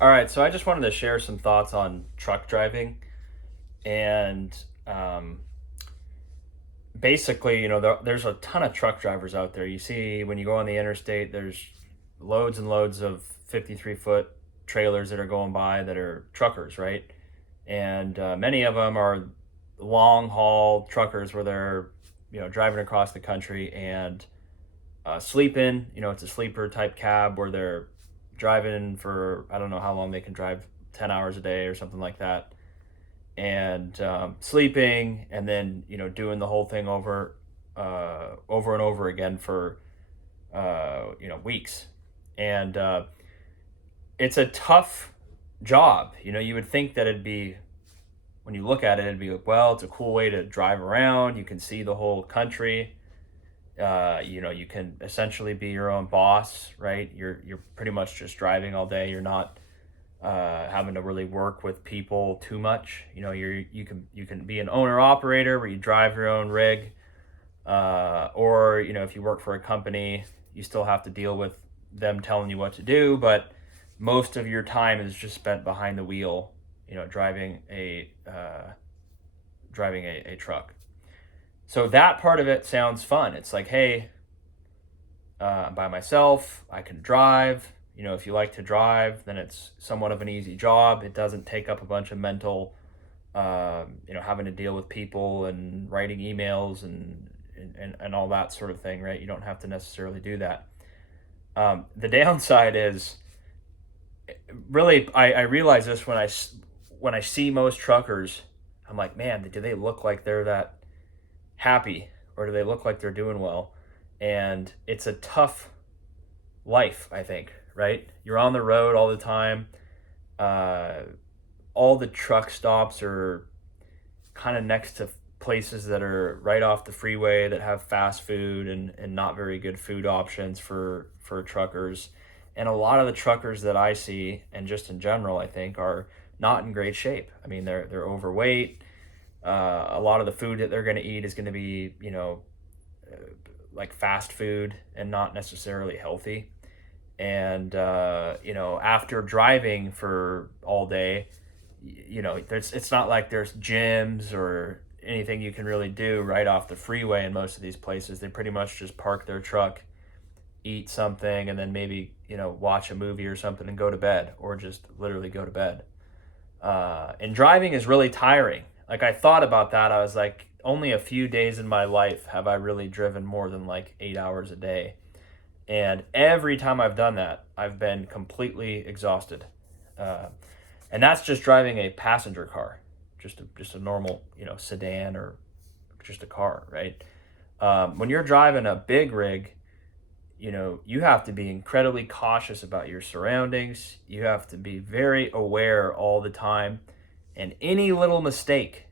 All right, so I just wanted to share some thoughts on truck driving. And um, basically, there's a ton of truck drivers out there. You see, when you go on the interstate, there's loads and loads of 53-foot trailers that are going by that are truckers, right? And many of them are long haul truckers where they're, driving across the country and sleeping. It's a sleeper type cab where they're driving for, I don't know how long they can drive, 10 hours a day or something like that, and sleeping, and then doing the whole thing over and over again for weeks. And it's a tough job. You would think that it'd be, when you look at it, it'd be like, well, it's a cool way to drive around. You can see the whole country. You can essentially be your own boss, right? You're pretty much just driving all day. You're not having to really work with people too much. You can be an owner operator where you drive your own rig, or if you work for a company, you still have to deal with them telling you what to do. But most of your time is just spent behind the wheel, driving a truck. So that part of it sounds fun. It's like, hey, I'm by myself. I can drive. If you like to drive, then it's somewhat of an easy job. It doesn't take up a bunch of mental, having to deal with people and writing emails and all that sort of thing, right? You don't have to necessarily do that. The downside is, really, I realize this when I see most truckers. I'm like, man, do they look like they're that happy, or do they look like they're doing well? And it's a tough life, I think, right? You're on the road all the time. Uh, all the truck stops are kind of next to places that are right off the freeway that have fast food and not very good food options for truckers. And a lot of the truckers that I see, and just in general, I think, are not in great shape. I mean, they're overweight. A lot of the food that they're going to eat is going to be, like fast food and not necessarily healthy. And after driving for all day, it's not like there's gyms or anything you can really do right off the freeway in most of these places. They pretty much just park their truck, eat something, and then maybe watch a movie or something and go to bed, or just literally go to bed. And driving is really tiring. Like, I thought about that. I was like, only a few days in my life have I really driven more than like 8 hours a day. And every time I've done that, I've been completely exhausted. Uh, and that's just driving a passenger car, just a normal, sedan, or just a car, right? When you're driving a big rig, you have to be incredibly cautious about your surroundings. You have to be very aware all the time. And any little mistake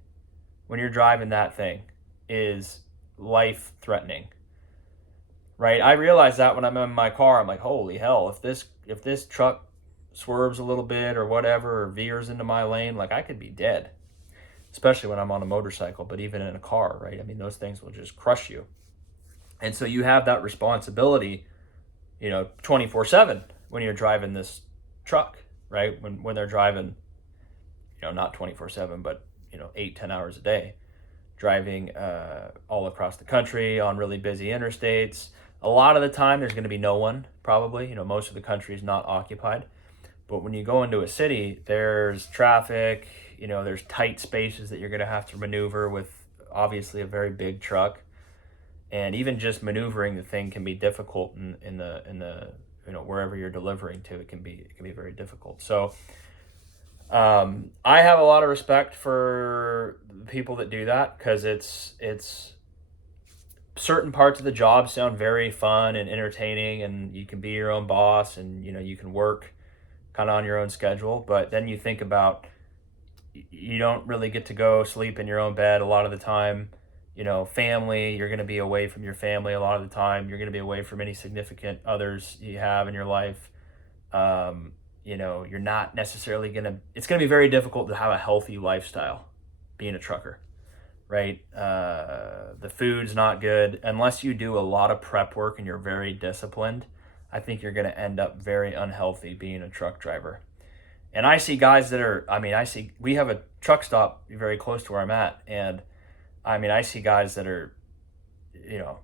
when you're driving that thing is life threatening, right? I realize that when I'm in my car. I'm like, holy hell, if this truck swerves a little bit or whatever, or veers into my lane, like, I could be dead, especially when I'm on a motorcycle, but even in a car, right? I mean, those things will just crush you. And so you have that responsibility, 24/7 when you're driving this truck, right? When they're driving, not 24/7, but 8-10 hours a day, driving all across the country on really busy interstates. A lot of the time there's going to be no one, probably. Most of the country is not occupied. But when you go into a city, there's traffic. There's tight spaces that you're going to have to maneuver with, obviously, a very big truck. And even just maneuvering the thing can be difficult in the wherever you're delivering to. It can be very difficult. So I have a lot of respect for the people that do that, because it's certain parts of the job sound very fun and entertaining, and you can be your own boss, and you can work kind of on your own schedule. But then you think about, you don't really get to go sleep in your own bed a lot of the time. Family, you're going to be away from your family a lot of the time. You're going to be away from any significant others you have in your life. You're not necessarily it's going to be very difficult to have a healthy lifestyle being a trucker, right? The food's not good unless you do a lot of prep work and you're very disciplined. I think you're going to end up very unhealthy being a truck driver. And I see guys that are, I mean, we have a truck stop very close to where I'm at. And I mean, I see guys that are, you know,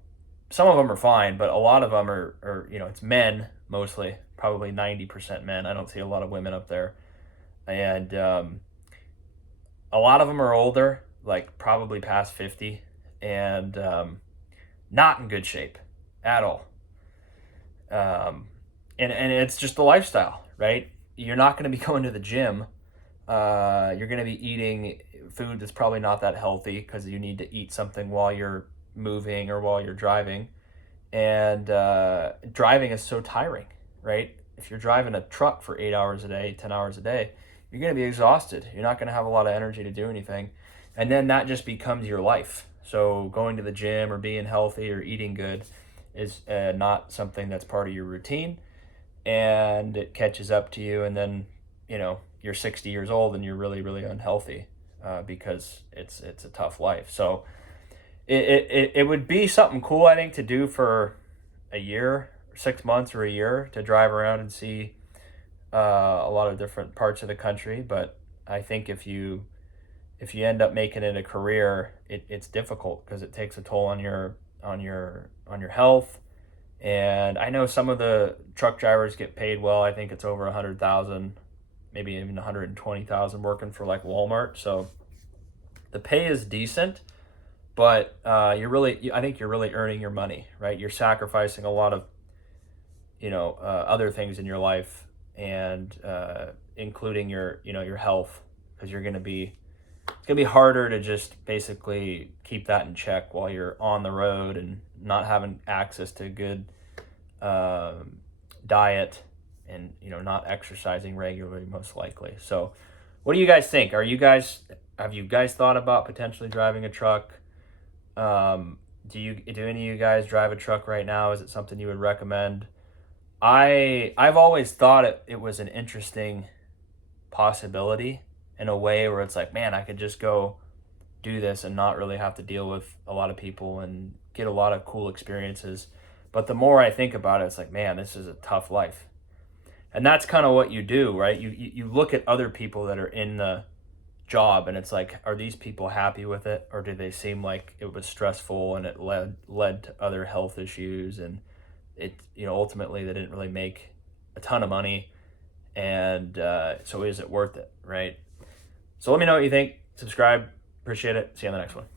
some of them are fine, but a lot of them are it's men mostly, probably 90% men. I don't see a lot of women up there. And a lot of them are older, like probably past 50, and not in good shape at all. Um, and it's just the lifestyle, right? You're not going to be going to the gym. You're going to be eating food that's probably not that healthy because you need to eat something while you're moving or while you're driving. And driving is so tiring, right? If you're driving a truck for 8 hours a day, 10 hours a day, you're going to be exhausted. You're not going to have a lot of energy to do anything. And then that just becomes your life. So going to the gym or being healthy or eating good is not something that's part of your routine. And it catches up to you. And then, you're 60 years old and you're really, really unhealthy because it's a tough life. So it would be something cool, I think, to do for a year, 6 months or a year to drive around and see a lot of different parts of the country. But I think if you end up making it a career, it's difficult because it takes a toll on your health. And I know some of the truck drivers get paid well. I think it's over 100,000, maybe even 120,000 working for like Walmart. So the pay is decent, but I think you're really earning your money, right? You're sacrificing a lot of other things in your life, and including your health, because it's gonna be harder to just basically keep that in check while you're on the road and not having access to good diet, and not exercising regularly, most likely. So what do you guys think? Have you guys thought about potentially driving a truck? Do any of you guys drive a truck right now? Is it something you would recommend? I've always thought it was an interesting possibility, in a way where it's like, man, I could just go do this and not really have to deal with a lot of people and get a lot of cool experiences. But the more I think about it, it's like, man, this is a tough life. And that's kind of what you do, right? You look at other people that are in the job, and it's like, are these people happy with it, or do they seem like it was stressful and it led to other health issues, and it ultimately they didn't really make a ton of money, and so is it worth it, right? So let me know what you think. Subscribe. Appreciate it. See you on the next one.